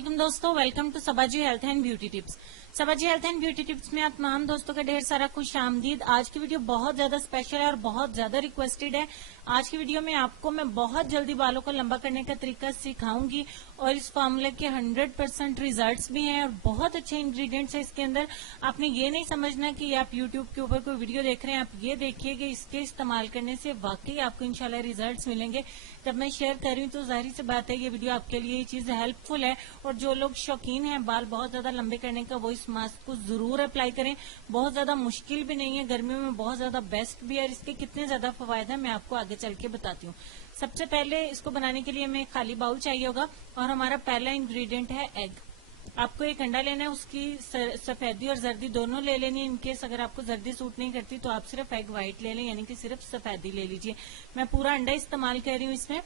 अस्सलामुअलैकुम दोस्तों, welcome to Sabaji health and beauty tips. Sabaji health and beauty tips में आप तमाम दोस्तों का ढेर सारा खुश आमदीद। आज की वीडियो बहुत ज्यादा स्पेशल है और बहुत ज्यादा रिक्वेस्टेड है। आज की वीडियो में आपको मैं बहुत जल्दी बालों को लंबा करने का तरीका सिखाऊंगी और इस फॉर्मूले के 100% रिजल्ट्स भी हैं और बहुत अच्छे इंग्रेडिएंट्स हैं इसके अंदर। आपने ये नहीं समझना कि आप यूट्यूब के ऊपर कोई वीडियो देख रहे हैं, आप ये देखिए कि इसके इस्तेमाल करने से वाकई आपको इंशाल्लाह रिजल्ट्स मिलेंगे। जब मैं शेयर कर रही हूँ तो जाहिर सी बात है ये वीडियो आपके लिए ये चीज हेल्पफुल है और जो लोग शौकीन हैं बाल बहुत ज्यादा लंबे करने का वो इस मास्क को जरूर अप्लाई करें। बहुत ज्यादा मुश्किल भी नहीं है, गर्मियों में बहुत ज्यादा बेस्ट भी है और इसके कितने ज्यादा फवायद है मैं आपको आगे चल के बताती हूँ। सबसे पहले इसको बनाने के लिए हमें खाली बाउल चाहिए होगा और हमारा पहला इंग्रेडिएंट है एग। आपको एक अंडा लेना है, उसकी सफेदी और जर्दी दोनों ले लेनी है। इनकेस अगर आपको जर्दी सूट नहीं करती तो आप सिर्फ एग व्हाइट ले लें, यानी कि सिर्फ सफेदी ले लीजिए। मैं पूरा अंडा इस्तेमाल कर रही हूँ इसमें।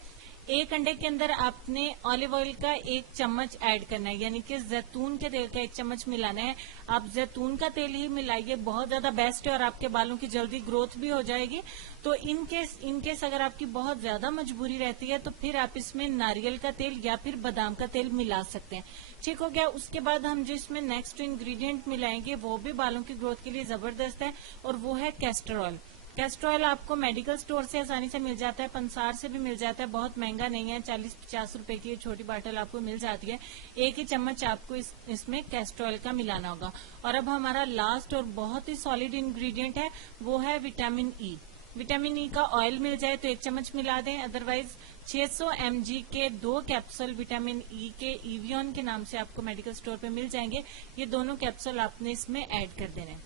एक अंडे के अंदर आपने ऑलिव ऑयल का 1 चम्मच ऐड करना है, यानी कि जैतून के तेल का 1 चम्मच मिलाना है। आप जैतून का तेल ही मिलाइए, बहुत ज्यादा बेस्ट है और आपके बालों की जल्दी ग्रोथ भी हो जाएगी। तो इनकेस अगर आपकी बहुत ज्यादा मजबूरी रहती है तो फिर आप इसमें नारियल का तेल या फिर बादाम का तेल मिला सकते हैं। ठीक हो गया। उसके बाद हम जो इसमें नेक्स्ट इंग्रेडिएंट मिलाएंगे वो भी बालों की ग्रोथ के लिए जबरदस्त है और वो है कैस्टर ऑयल। कैस्टर ऑयल आपको मेडिकल स्टोर से आसानी से मिल जाता है, पंसार से भी मिल जाता है, बहुत महंगा नहीं है। 40-50 रुपए की छोटी बॉटल आपको मिल जाती है। 1 ही चम्मच आपको इसमें कैस्टर ऑयल का मिलाना होगा। और अब हमारा लास्ट और बहुत ही सॉलिड इंग्रेडिएंट है वो है विटामिन ई। विटामिन ई का ऑयल मिल जाए तो 1 चम्मच मिला दें, अदरवाइज 600 mg के 2 कैप्सूल विटामिन ई के इवियन के नाम से आपको मेडिकल स्टोर पे मिल जाएंगे। ये दोनों कैप्सूल आपने इसमें ऐड कर देने।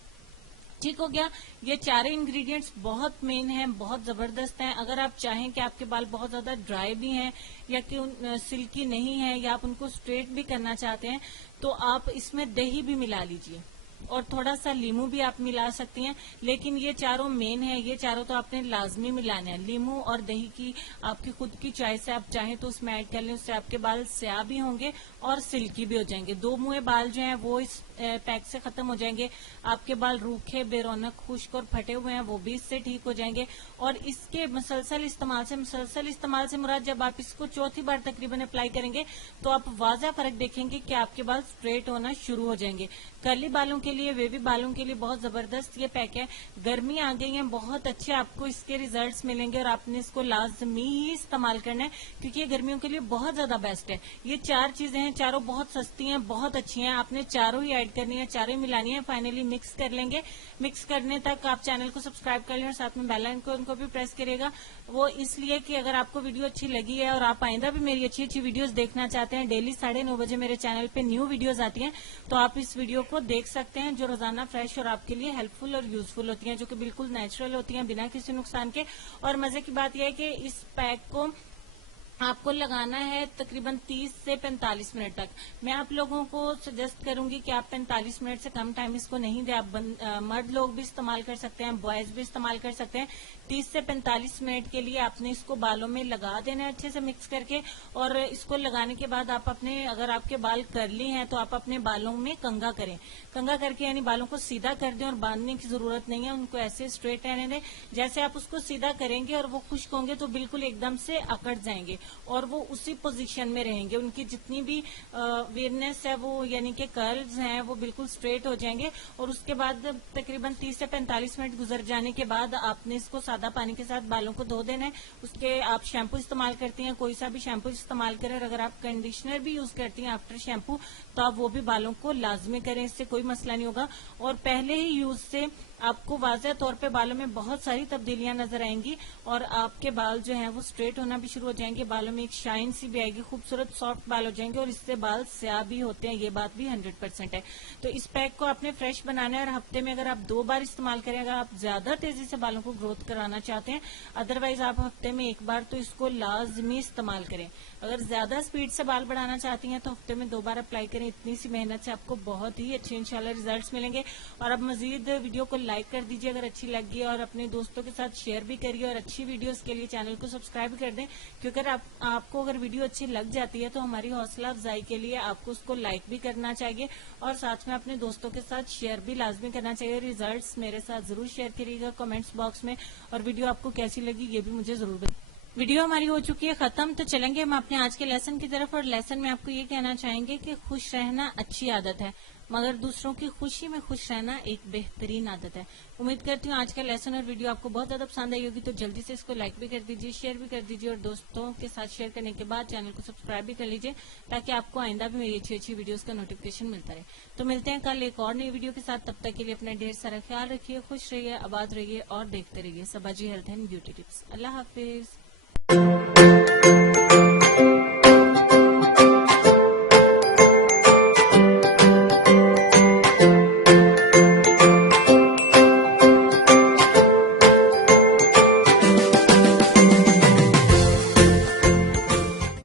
ठीक हो गया। ये 4 इंग्रेडिएंट्स बहुत मेन हैं, बहुत जबरदस्त हैं। अगर आप चाहें कि आपके बाल बहुत ज्यादा ड्राई भी हैं या कि सिल्की नहीं है या आप उनको स्ट्रेट भी करना चाहते हैं तो आप इसमें दही भी मिला लीजिए और थोड़ा सा लीमू भी आप मिला सकती हैं। लेकिन ये चारों मेन है, ये चारों तो आपने लाजमी मिलाने हैं। लीमू और दही की आपकी खुद की चॉइस है, आप चाहें तो उसमें ऐड कर लें, उससे आपके बाल स्याह भी होंगे और सिल्की भी हो जाएंगे। 2 मुँहे बाल जो हैं वो इस पैक से खत्म हो जाएंगे। आपके बाल रूखे, बेरौनक, खुश्क और फटे हुए हैं वो भी इससे ठीक हो जाएंगे। और इसके मुसलसल इस्तेमाल से मुराद जब आप इसको चौथी बार तकरीबन अप्लाई करेंगे तो आप वाज़ा फर्क देखेंगे कि आपके बाल स्ट्रेट होना शुरू हो जाएंगे। कर्ली बालों के लिए, वेवी बालों के लिए बहुत जबरदस्त ये पैक है। गर्मी आ गई है, बहुत अच्छे आपको इसके रिजल्ट्स मिलेंगे और आपने इसको लाजमी ही इस्तेमाल करना है क्योंकि ये गर्मियों के लिए बहुत ज्यादा बेस्ट है। ये 4 चीजें हैं, चारों बहुत सस्ती हैं, बहुत अच्छी हैं। आपने चारों ही ऐड करनी है, चारों ही मिलानी है। फाइनली मिक्स कर लेंगे। मिक्स करने तक आप चैनल को सब्सक्राइब कर लें और साथ में बेल आइकन को भी प्रेस करिएगा। वो इसलिए कि अगर आपको वीडियो अच्छी लगी है और आप आइंदा भी मेरी अच्छी अच्छी वीडियोस देखना चाहते हैं, डेली 9:30 बजे मेरे चैनल पे न्यू वीडियोस आती हैं तो आप इस वीडियो को देख सकते हैं जो रोजाना फ्रेश और आपके लिए हेल्पफुल और यूजफुल होती हैं, जो कि बिल्कुल नेचुरल होती हैं, बिना किसी नुकसान के। और मजे की बात यह है कि इस पैक को आपको लगाना है तकरीबन 30 से 45 मिनट तक। मैं आप लोगों को सजेस्ट करूंगी कि आप 45 मिनट से कम टाइम इसको नहीं दें। आप मर्द लोग भी इस्तेमाल कर सकते हैं, बॉयज भी इस्तेमाल कर सकते हैं। 30 से 45 मिनट के लिए आपने इसको बालों में लगा देना है अच्छे से मिक्स करके। और इसको लगाने के बाद आप अपने, अगर आपके बाल कर्ली हैं तो आप अपने बालों में कंघा करें। कंघा करके यानी बालों को सीधा कर दें और बांधने की जरूरत नहीं है, उनको ऐसे स्ट्रेट रहने दें। जैसे आप उसको सीधा करेंगे और वो खुश्क होंगे तो बिल्कुल एकदम से अकड़ जाएंगे और वो उसी पोजीशन में रहेंगे। उनकी जितनी भी वेवनेस है वो यानी कि कर्ल्स हैं वो बिल्कुल स्ट्रेट हो जाएंगे। और उसके बाद तकरीबन 30 से 45 मिनट गुजर जाने के बाद आपने इसको सादा पानी के साथ बालों को धो देना है। उसके आप शैम्पू इस्तेमाल करती हैं, कोई सा भी शैम्पू इस्तेमाल करें। और अगर आप कंडीशनर भी यूज करती हैं आफ्टर शैम्पू तो आप वो भी बालों को लाजमी करें, इससे कोई मसला नहीं होगा। और पहले ही यूज से आपको वाज़ह तौर पे बालों में बहुत सारी तब्दीलियां नजर आएंगी और आपके बाल जो हैं वो स्ट्रेट होना भी शुरू हो जाएंगे। बालों में एक शाइन सी भी आएगी, खूबसूरत सॉफ्ट बाल हो जाएंगे और इससे बाल स्याह भी होते हैं, ये बात भी 100% है। तो इस पैक को आपने फ्रेश बनाना है और हफ्ते में अगर आप 2 बार इस्तेमाल करें, अगर आप ज्यादा तेजी से बालों को ग्रोथ कराना चाहते हैं, अदरवाइज आप हफ्ते में 1 बार तो इसको लाजमी इस्तेमाल करें। अगर ज्यादा स्पीड से बाल बढ़ाना चाहती हैं तो हफ्ते में 2 बार अप्लाई करें। इतनी सी मेहनत से आपको बहुत ही अच्छे इंशाल्लाह रिजल्ट्स मिलेंगे। और अब मजीद वीडियो को लाइक कर दीजिए अगर अच्छी लगी और अपने दोस्तों के साथ शेयर भी करिए और अच्छी वीडियोस के लिए चैनल को सब्सक्राइब कर दें क्योंकि आपको अगर वीडियो अच्छी लग जाती है तो हमारी हौसला अफजाई के लिए आपको उसको लाइक भी करना चाहिए और साथ में अपने दोस्तों के साथ शेयर भी लाजमी करना चाहिए। रिजल्ट्स मेरे साथ जरूर शेयर करिएगा कमेंट्स बॉक्स में और वीडियो आपको कैसी लगी ये भी मुझे जरूर बताइए। वीडियो हमारी हो चुकी है खत्म, तो चलेंगे हम अपने आज के लेसन की तरफ। और लेसन में आपको ये कहना चाहेंगे कि खुश रहना अच्छी आदत है, मगर दूसरों की खुशी में खुश रहना एक बेहतरीन आदत है। उम्मीद करती हूँ आज का लेसन और वीडियो आपको बहुत ज्यादा पसंद आई होगी, तो जल्दी से इसको लाइक भी कर दीजिए, शेयर भी कर दीजिए, और दोस्तों के साथ शेयर करने के बाद चैनल को सब्सक्राइब भी कर लीजिए, ताकि आपको आइंदा भी मेरी अच्छी अच्छी वीडियोस का नोटिफिकेशन मिलता रहे। तो मिलते हैं कल एक और नई वीडियो के साथ, तब तक के लिए अपना ढेर सारा ख्याल रखिए, खुश रहिए, आबाद रहिए और देखते रहिए Sabaji health and beauty tips. अल्लाह हाफिज।